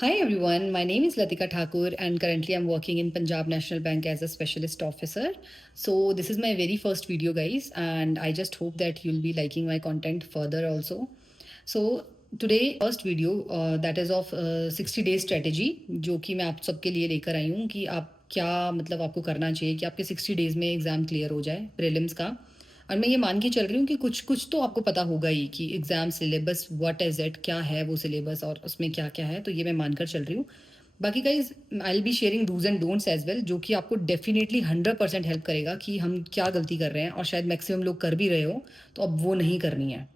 Hi everyone, my name is Latika Thakur and currently I'm working in Punjab National Bank as a specialist officer. So this is my very first video guys and I just hope that you'll be liking my content further also. So today first video that is of 60 days strategy जो कि मैं आप सबके लिए लेकर आई हूँ कि आप क्या मतलब आपको करना चाहिए कि आपके 60 डेज में एग्ज़ाम क्लियर हो जाए प्रीलिम्स का। और मैं ये मान के चल रही हूँ कि कुछ कुछ तो आपको पता होगा ही कि exam syllabus what is it, क्या है वो सिलेबस और उसमें क्या क्या है, तो ये मैं मानकर चल रही हूँ। बाकी guys I will be sharing dos and don'ts as well जो कि आपको डेफिनेटली 100% हेल्प करेगा कि हम क्या गलती कर रहे हैं और शायद मैक्सिमम लोग कर भी रहे हो तो अब वो नहीं करनी है।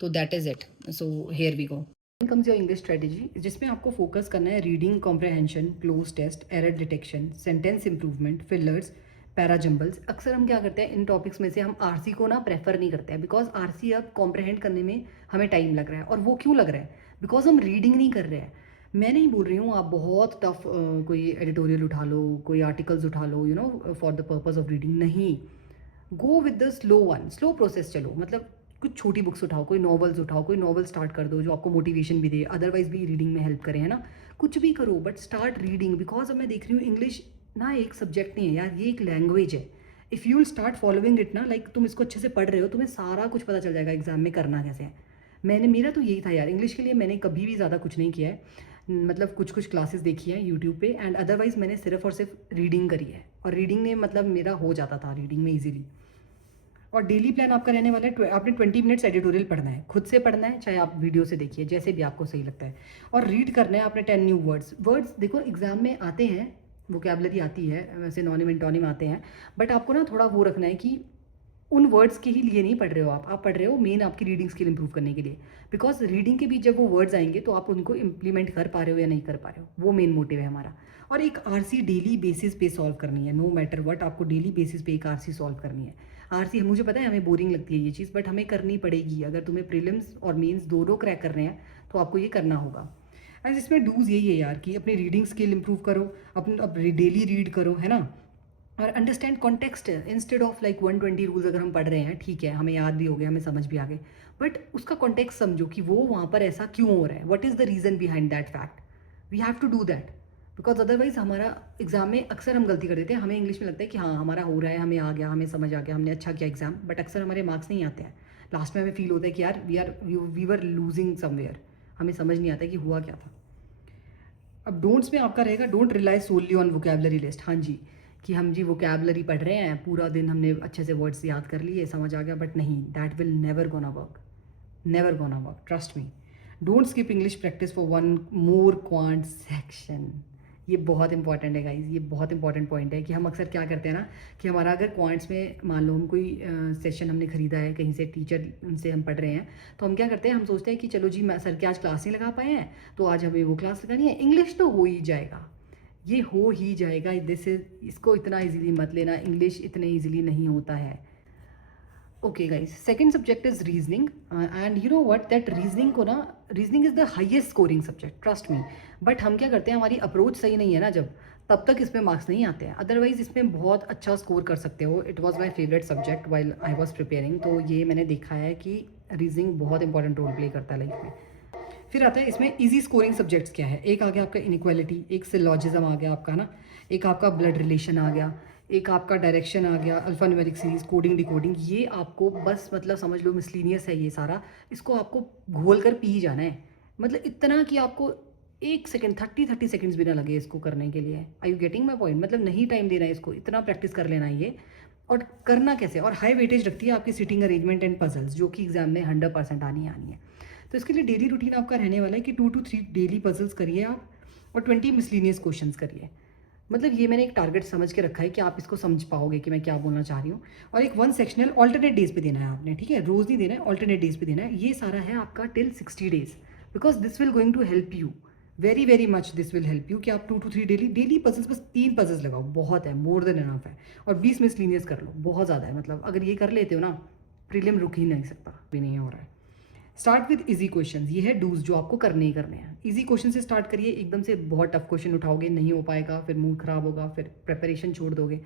तो that is it. So here we go. Comes your English strategy जिसमें आपको फोकस करना है reading comprehension, cloze test, error detection, sentence improvement, fillers, para jumbles. अक्सर हम क्या करते हैं इन टॉपिक्स में से हम आरसी को ना प्रेफर नहीं करते हैं बिकॉज आरसी अब कॉम्प्रहेंड करने में हमें टाइम लग रहा है। और वो क्यों लग रहा है? बिकॉज हम रीडिंग नहीं कर रहे हैं। मैं नहीं बोल रही हूँ आप बहुत टफ कोई एडिटोरियल उठा लो, कोई आर्टिकल्स उठा लो, you know, for the purpose of reading. नहीं, go with the slow one, slow process चलो। मतलब कुछ छोटी बुक्स उठाओ, कोई नॉवल्स उठाओ, कोई नॉवल स्टार्ट कर दो जो आपको मोटिवेशन भी दे, अदरवाइज भी रीडिंग में हेल्प करे, है ना। कुछ भी करो बट स्टार्ट रीडिंग। बिकॉज अब मैं देख रही हूँ इंग्लिश ना एक सब्जेक्ट नहीं है यार, ये एक लैंग्वेज है। If you will start following it ना, लाइक तुम इसको अच्छे से पढ़ रहे हो, तुम्हें सारा कुछ पता चल जाएगा एग्जाम में करना कैसे है। मेरा तो यही था यार, इंग्लिश के लिए मैंने कभी भी ज़्यादा कुछ नहीं किया है। मतलब कुछ कुछ क्लासेस देखी है यूट्यूब पे एंड अदरवाइज मैंने सिर्फ और सिर्फ रीडिंग करी है। और रीडिंग ने मतलब मेरा हो जाता था रीडिंग में ईजिली। और डेली प्लान आपका रहने वाला है, आपने 20 मिनट्स एडिटोरियल पढ़ना है, खुद से पढ़ना है चाहे आप वीडियो से देखिए, जैसे भी आपको सही लगता है। और रीड करना है आपने 10 न्यू वर्ड्स। वर्ड्स देखो एग्जाम में आते हैं, वोकेबलरी आती है, वैसे नॉनिम एंटोनिम आते हैं, बट आपको ना थोड़ा वो रखना है कि उन वर्ड्स के ही लिए नहीं पढ़ रहे हो आप पढ़ रहे हो मेन आपकी रीडिंग स्किल इंप्रूव करने के लिए। बिकॉज रीडिंग के बीच जब वो वर्ड्स आएंगे तो आप उनको इंप्लीमेंट कर पा रहे हो या नहीं कर पा रहे हो, वो मेन मोटिव है हमारा। और एक आरसी डेली बेसिस पे सॉल्व करनी है, नो मैटर वट आपको डेली बेसिस पे एक आरसी सॉल्व करनी है। आरसी मुझे पता है हमें बोरिंग लगती है ये चीज़, बट हमें करनी पड़ेगी। अगर तुम्हें प्रीलिम्स और मेंस दोनों क्रैक करने हैं तो आपको ये करना होगा। एंड इसमें डूज यही है यार कि अपनी रीडिंग स्किल इंप्रूव करो, अब डेली रीड करो, है ना। और understand context instead of like 120 rules. अगर हम पढ़ रहे हैं ठीक है, हमें याद भी हो गया, हमें समझ भी आ गए, बट उसका कॉन्टेक्स्ट समझो कि वो वहाँ पर ऐसा क्यों हो रहा है, what is the reason behind that fact. We have to do that. Because otherwise हमारा एग्जाम में अक्सर हम गलती कर देते हैं। हमें इंग्लिश में लगता है कि हाँ हमारा हो रहा है, हमें आ गया, हमें समझ आ गया, हमने अच्छा किया एग्जाम, बट अक्सर हमारे मार्क्स नहीं आते हैं। लास्ट में हमें फील होता है कि यार वी वर लूजिंग समवेयर, हमें समझ नहीं आता कि हुआ क्या था। अब डोंट्स में आपका रहेगा don't rely solely on vocabulary list. हाँ जी, कि हम जी वोकेबलरी पढ़ रहे हैं, पूरा दिन हमने अच्छे से वर्ड्स याद कर लिए, समझ आ गया, बट नहीं, that will never gonna work, never gonna work, trust me. Don't skip English practice for one more quant section. ये बहुत इंपॉर्टेंट है गाइज, ये बहुत इंपॉर्टेंट पॉइंट है कि हम अक्सर क्या करते हैं ना कि हमारा अगर क्वांट्स में मान लो हम कोई सेशन हमने खरीदा है कहीं से, टीचर से हम पढ़ रहे हैं, तो हम क्या करते हैं, हम सोचते हैं कि चलो जी मैं सर के आज क्लास नहीं लगा पाए हैं तो आज हमें वो क्लास लगानी है, इंग्लिश तो हो ही जाएगा, ये हो ही जाएगा। दिस इज, इसको इतना ईजिली मत लेना, इंग्लिश इतने ईजिली नहीं होता है। Okay guys, second subject is reasoning and you know what that reasoning को ना, reasoning is the highest scoring subject, trust me. But हम क्या करते हैं, हमारी अप्रोच सही नहीं है ना जब, तब तक इसमें मार्क्स नहीं आते हैं। अदरवाइज इसमें बहुत अच्छा स्कोर कर सकते हो। It was my favourite subject while I was preparing, तो ये मैंने देखा है कि रीजनिंग बहुत इंपॉर्टेंट रोल प्ले करता है लाइफ में। फिर आता है इसमें इजी स्कोरिंग सब्जेक्ट्स क्या है। एक आ गया आपका इनइक्वालिटी, एक सिलॉजिज्म आ गया आपका ना, एक आपका ब्लड रिलेशन आ गया, एक आपका डायरेक्शन आ गया, alpha numeric series, coding decoding. ये आपको बस मतलब समझ लो मिसलीनियस है ये सारा, इसको आपको घोल कर पी जाना है। मतलब इतना कि आपको 1 सेकेंड 30 सेकेंड्स भी ना लगे इसको करने के लिए। आई यू गेटिंग माई पॉइंट? मतलब नहीं टाइम देना है इसको, इतना प्रैक्टिस कर लेना है ये। और करना कैसे, और हाई वेटेज रखती है आपकी सिटिंग अरेंजमेंट एंड पजल्स, जो कि एग्जाम में 100% आनी आनी है। तो इसके लिए डेली रूटीन आपका रहने वाला है कि 2 to 3 डेली पजल्स करिए आप, और 20 मिसलीनियस क्वेश्चंस करिए। मतलब ये मैंने एक टारगेट समझ के रखा है कि आप इसको समझ पाओगे कि मैं क्या बोलना चाह रही हूँ। और एक 1 सेक्शनल ऑल्टरनेट डेज पे देना है आपने, ठीक है, रोज़ नहीं देना है, ऑल्टरनेट डेज पे देना है। ये सारा है आपका till 60 days, because this will going to help you very very much. This will help you कि आप 2 to 3 डेली डेली पजल्स, बस 3 पजल्स लगाओ, बहुत है, मोर देन इनफ है। और 20 मिसलीनियस कर लो, बहुत ज़्यादा है। मतलब अगर ये कर लेते हो ना, प्रीलिम रुक ही नहीं सकता, भी नहीं हो रहा है। स्टार्ट विद इजी क्वेश्चन, ये है डूज जो आपको करने ही करने हैं। इजी क्वेश्चन से स्टार्ट करिए, एकदम से बहुत टफ क्वेश्चन उठाओगे नहीं हो पाएगा, फिर मूड खराब होगा, फिर प्रेपरेशन छोड़ दोगे,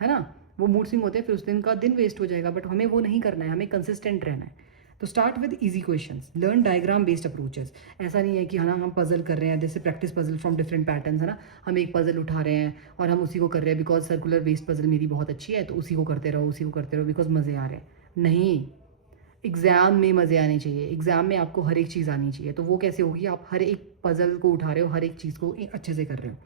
है ना। वो मूड स्विंग होते हैं, फिर उस दिन का दिन वेस्ट हो जाएगा। बट हमें वो नहीं करना है, हमें कंसिस्टेंट रहना है। तो start with easy questions, learn diagram based approaches. ऐसा नहीं है कि है ना हम पजल कर रहे हैं, जैसे practice puzzle from different patterns है ना, हम एक पजल उठा रहे हैं और हम उसी को कर रहे हैं बिकॉज सर्कुलर बेस्ड पजल मेरी बहुत अच्छी है तो उसी को करते रहो, उसी को करते रहो बिकॉज मज़े आ रहे हैं। नहीं, एग्ज़ाम में मज़े आने चाहिए, एग्ज़ाम में आपको हर एक चीज़ आनी चाहिए। तो वो कैसे होगी, आप हर एक पजल को उठा रहे हो, हर एक चीज़ को अच्छे से कर रहे हो।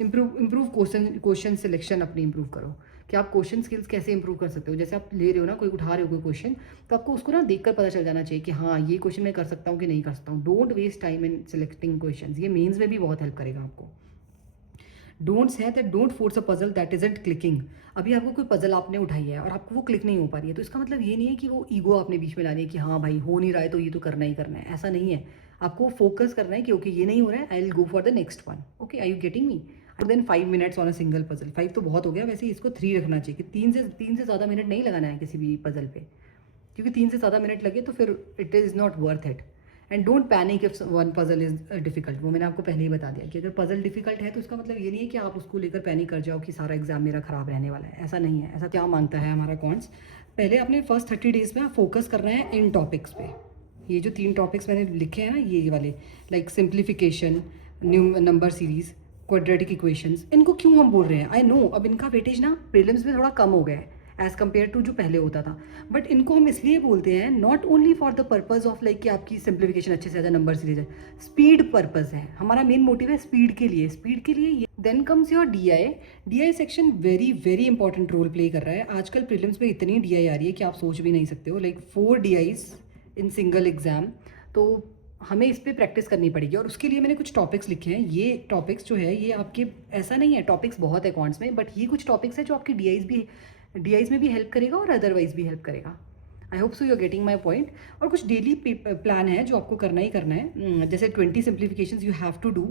इम्प्रूव क्वेश्चन सिलेक्शन अपनी इम्प्रूव करो कि आप क्वेश्चन स्किल्स कैसे इंप्रूव कर सकते हो। जैसे आप ले रहे हो ना, कोई उठा रहे हो कोई क्वेश्चन, तो आपको उसको ना देखकर पता चल जाना चाहिए कि हाँ ये क्वेश्चन मैं कर सकता हूँ कि नहीं कर सकता हूँ। Don't waste time in selecting question, ये मेंस में भी बहुत हेल्प करेगा आपको। डोंट्स है that don't force a puzzle that isn't clicking. अभी आपको कोई पजल आपने उठाई है और आपको वो क्लिक नहीं हो पा रही है, तो इसका मतलब ये नहीं है कि वो ईगो आपने बीच में लानी है कि हाँ भाई हो नहीं रहा है तो ये तो करना ही करना है, ऐसा नहीं है। आपको फोकस करना है कि ओके ये नहीं हो रहा है, I will go for the next one. Okay, are you getting me? Then 5 minutes on a single puzzle. 5 तो बहुत हो गया, वैसे इसको 3 रखना चाहिए कि 3 से ज़्यादा मिनट नहीं लगाना है किसी भी पजल पे, क्योंकि 3 से ज़्यादा मिनट लगे तो फिर it is not worth it. And don't panic if one puzzle is difficult. वो मैंने आपको पहले ही बता दिया कि अगर पजल डिफिकल्ट है तो इसका मतलब ये नहीं है कि आप उसको लेकर पैनिक कर जाओ कि सारा एग्जाम मेरा खराब रहने वाला है, ऐसा नहीं है। ऐसा क्या मांगता है हमारा कॉन्स, पहले अपने फर्स्ट 30 डेज में आप फोकस कर रहे हैं इन टॉपिक्स पे। ये जो 3 टॉपिक्स मैंने लिखे हैं ना, ये वाले like simplification, number series, quadratic equations, इनको क्यों हम बोल रहे हैं, आई नो अब इनका वेटेज ना प्रीलिम्स में थोड़ा कम हो गया है एज़ कम्पेयर टू जो पहले होता था, बट इनको हम इसलिए बोलते हैं not only for the purpose of like कि आपकी सिंप्लीफिकेशन अच्छे से आ जाए, नंबर सीरीज है, स्पीड पर्पज़ है हमारा, मेन मोटिव है स्पीड के लिए, स्पीड के लिए। Then comes your D I section very very important role play कर रहा है। आजकल प्रीलिम्स में इतनी डी आई आ रही है कि आप सोच भी नहीं सकते हो, like 4 DIs in single exam. तो हमें इस पर प्रैक्टिस करनी पड़ेगी और उसके लिए मैंने कुछ टॉपिक्स लिखे हैं। ये टॉपिक्स जो है ये आपके, ऐसा नहीं है टॉपिक्स बहुत है कॉन्ट्स में, बट ये कुछ टॉपिक्स है जो आपकी DIs में भी हेल्प करेगा और अदरवाइज भी हेल्प करेगा। I hope so you are getting my point. और कुछ डेली प्लान है जो आपको करना ही करना है, जैसे 20 simplifications you have to do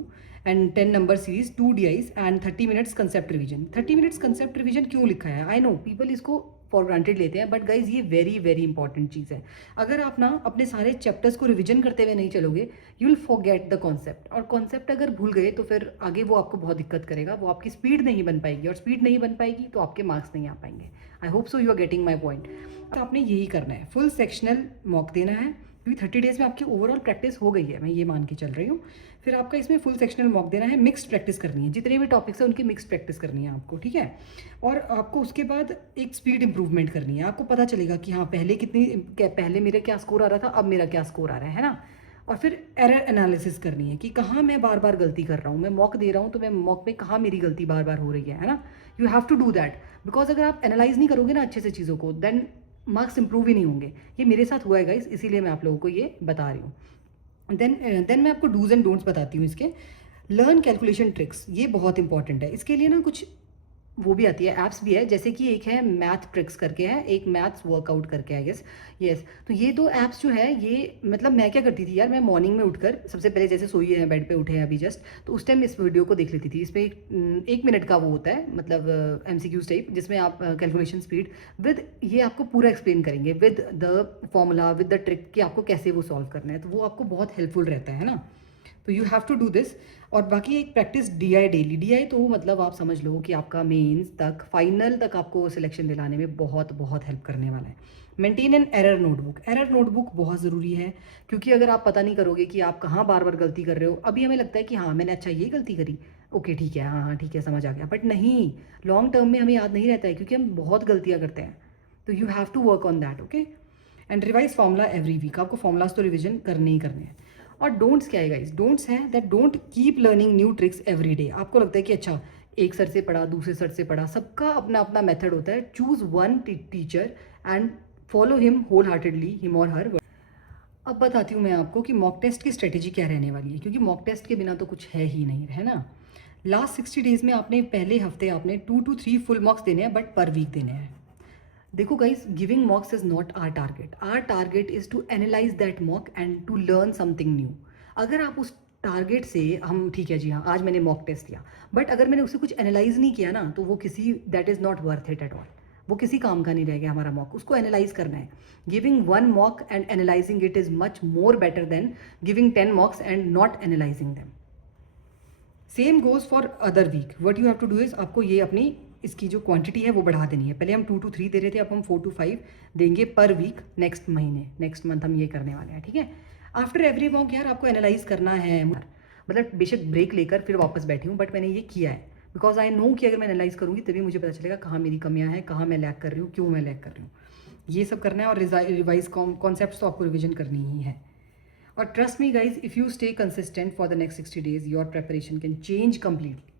and 10 number series, 2 DIs and 30 minutes concept revision. 30 minutes concept revision क्यों लिखा है, आई नो पीपल इसको फॉर ग्रांटेड लेते हैं, बट गाइज ये वेरी वेरी इंपॉर्टेंट चीज़ है। अगर आप ना अपने सारे चैप्टर्स को रिविजन करते हुए नहीं चलोगे, you will forget the concept, और कॉन्सेप्ट अगर भूल गए तो फिर आगे वो आपको बहुत दिक्कत करेगा, वो आपकी स्पीड नहीं बन पाएगी, और स्पीड नहीं बन पाएगी तो आपके मार्क्स नहीं आ पाएंगे। I hope so you are getting my point. तो आपने यही करना है, फुल सेक्शनल मॉक देना है, क्योंकि 30 डेज में आपकी ओवरऑल प्रैक्टिस हो गई है, मैं ये मान के चल रही हूँ। फिर आपका इसमें फुल सेक्शनल मॉक देना है, मिक्स्ड प्रैक्टिस करनी है, जितने भी टॉपिक्स हैं उनकी मिक्स्ड प्रैक्टिस करनी है आपको, ठीक है। और आपको उसके बाद एक स्पीड इंप्रूवमेंट करनी है, आपको पता चलेगा कि हाँ पहले मेरा क्या स्कोर आ रहा था, अब मेरा क्या स्कोर आ रहा है ना। और फिर एरर एनालिसिस करनी है कि कहाँ मैं बार बार गलती कर रहा हूँ, मैं मॉक दे रहा हूँ तो मैं मॉक में कहाँ मेरी गलती बार बार हो रही है ना। You have to do that, because अगर आप एनालाइज नहीं करोगे ना अच्छे से चीज़ों को, देन मार्क्स इंप्रूव ही नहीं होंगे। ये मेरे साथ हुआ है गाइस, इसीलिए मैं आप लोगों को ये बता रही हूँ। देन मैं आपको डूज एंड डोंट्स बताती हूँ इसके। लर्न कैलकुलेशन ट्रिक्स, ये बहुत इंपॉर्टेंट है। इसके लिए ना कुछ वो भी आती है, ऐप्स भी है, जैसे कि एक है मैथ ट्रिक्स करके है, एक मैथ्स वर्कआउट करके है, गेस यस। तो ये 2 ऐप्स जो है, ये मतलब मैं क्या करती थी यार, मैं मॉर्निंग में उठकर सबसे पहले जैसे सोई है बेड पे उठे हैं अभी जस्ट, तो उस टाइम इस वीडियो को देख लेती थी। इसमें 1 मिनट का वो होता है, मतलब MCQs टाइप, जिसमें आप कैलकुलेशन स्पीड विद ये आपको पूरा एक्सप्लेन करेंगे with the formula with the trick कि आपको कैसे वो सॉल्व करना है, तो वो आपको बहुत हेल्पफुल रहता है ना। तो you have to do this. और बाकी एक प्रैक्टिस DI डेली। DI तो मतलब आप समझ लो कि आपका मेंस तक, फाइनल तक आपको सिलेक्शन दिलाने में बहुत बहुत हेल्प करने वाला है। Maintain an error notebook. Error notebook बहुत ज़रूरी है, क्योंकि अगर आप पता नहीं करोगे कि आप कहाँ बार बार गलती कर रहे हो, अभी हमें लगता है कि हाँ मैंने अच्छा ये गलती करी, ओके ठीक है, हाँ हाँ ठीक है समझ आ गया, बट नहीं, लॉन्ग टर्म में हमें याद नहीं रहता है क्योंकि हम बहुत गलतियाँ करते हैं। तो you have to work on that, okay. And revise formula every week, आपको फॉर्मूलाज तो रिविजन करने ही करने हैं। और डोंट्स क्या है गाइस, डोंट्स हैं that don't keep learning new tricks every day. आपको लगता है कि अच्छा एक सर से पढ़ा, दूसरे सर से पढ़ा, सबका अपना अपना मेथड होता है। Choose one teacher and follow him whole heartedly, him और हर। अब बताती हूँ मैं आपको कि मॉक टेस्ट की स्ट्रेटेजी क्या रहने वाली है, क्योंकि मॉक टेस्ट के बिना तो कुछ है ही नहीं, है ना। लास्ट 60 डेज में आपने पहले हफ्ते आपने 2 to 3 फुल मॉक्स देने हैं, बट पर वीक देने हैं। देखो guys, giving mocks is not our target. Our target is to analyse that mock and to learn something new. अगर आप उस टारगेट से, हम ठीक है जी हाँ आज मैंने मॉक टेस्ट दिया, बट अगर मैंने उसे कुछ एनालाइज नहीं किया ना, तो वो किसी, that is not worth it at all. वो किसी काम का नहीं रह गया हमारा मॉक, उसको एनालाइज करना है। Giving 1 mock and analysing it is much more better than giving 10 mocks and not analysing them. Same goes for other week. What you have to do is, आपको ये अपनी इसकी जो क्वांटिटी है वो बढ़ा देनी है। पहले हम 2 to 3 दे रहे थे, अब हम 4 to 5 देंगे पर वीक नेक्स्ट महीने, नेक्स्ट मंथ हम ये करने वाले हैं, ठीक है। आफ्टर एवरी वॉक यार आपको एनालाइज करना है, मतलब बेशक ब्रेक लेकर फिर वापस बैठी हूँ, बट मैंने ये किया है बिकॉज आई नो कि अगर मैं एनालाइज करूँगी तभी मुझे पता चलेगा कहाँ मेरी कमियाँ हैं, कहाँ मैं लैक कर रही हूँ, क्यों मैं लैक कर रही हूँ। ये सब करना है और रिवाइज कॉन्सेप्ट तो आपको रिविजन करनी ही है। और trust me guys, if you stay consistent for the next 60 days, your preparation can change completely.